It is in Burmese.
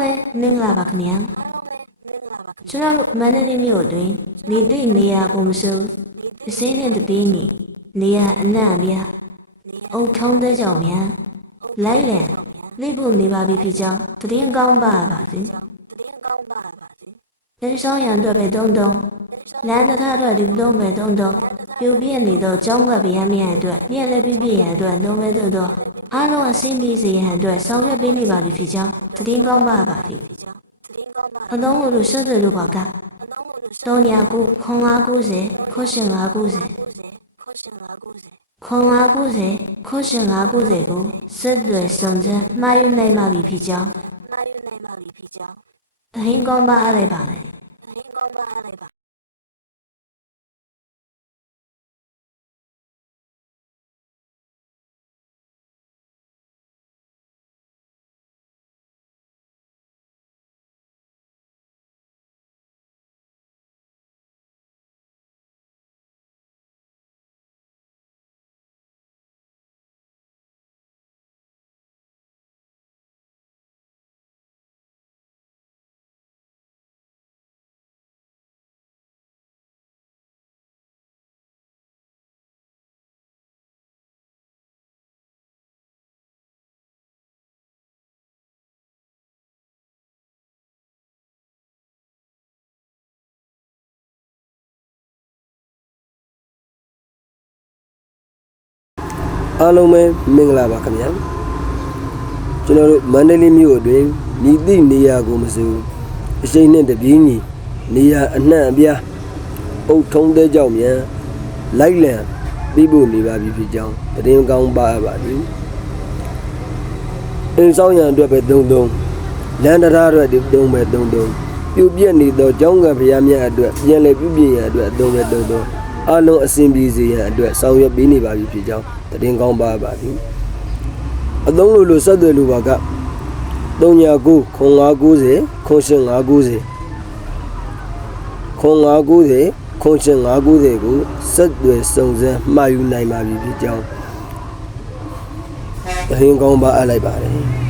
ပဲမင်္ဂလာပါခင်ဗျာကျွန်တော်တို့မန္တလေးမြို့အတွင်းနေသည့်နေရာကိုမဆိုအစင်းနဲ့တပင်းနေနေရာအနှံ့အပြားအုတ်ထုံးတဲ့ကြောင့်များလိုက်လံလိပ်ဖို့နေပါပြီဖြစ်ကြောင်းတည်င်းကောင်းပါပါစေရင်းဆောင်ရန်အတွက်ပဲတုံးတုံးလမ်းတစ်ထအတွက်ဒီတုံးပဲတုံးတုံးပြူပြည့်နေတော့ကျောင်းကဗျာမြန်အတွက်ညက်လည်းပြည့်ပြည့်ရန်အတွက်လုံးပဲတို့တော့အားလုံးအစင်းပြီးစေရန်အတွက်ဆောင်ရွက်ပေးနေပါပြီဖြစ်ကြောင်း တည်င်းကောင်းပါပါသည်အလုံးလို့ဆက်သွယ်လို့ပါက3ညာ9ခွန်590ခွရှင်590ခွန်590ခွရှင်590ကိုဆက်သွယ်စုံစမ်းမှားယူနိုင်ပါပြီဖြစ်ကြောင်းတရင်ကောင်းပါအားလိုက်ပါလေအားလုံးပဲ မင်္ဂလာပါခင်ဗျာကျွန်တော်တို့မန္တလေးမြို့အတွင်းဤသည့်နေရာကိုမဆိုအရှိန်နဲ့တပြေးညီနေရာအနှံ့အပြားအုတ်ထုံးတဲ့ကြောင့်မြန်လိုက်လံပြီးဖို့နေပါပြီဖြစ်ကြောင်းတရင်ကောင်းပါပါသည်အင်းဆောင်ရန်အတွက်ပဲတုံတုံလန်တရာအတွက်ဒီတုံပဲတုံတုံပြုတ်ပြက်နေသောကျောင်းကဖျားမြတ်အတွက်ပြန်လဲပြုပြင်ရန်အတွက်အတုံးပဲတုံတုံ အားလုံးအစဉ်ပြေစေရန်အတွက်ဆောင်ရွက်ပေးနေပါပြီဖြစ်ကြောင်းတရင်ကောင်းပါပါသည်အသုံးလိုလိုဆက်သွယ်လိုပါက39ခွန်590ခွန်ရှင်590ခွန်590ခွန်ရှင်590ကိုဆက်သွယ်စုံစမ်းမှားယူနိုင်ပါပြီဖြစ်ကြောင်းတရင်ကောင်းပါအပ်လိုက်ပါတယ်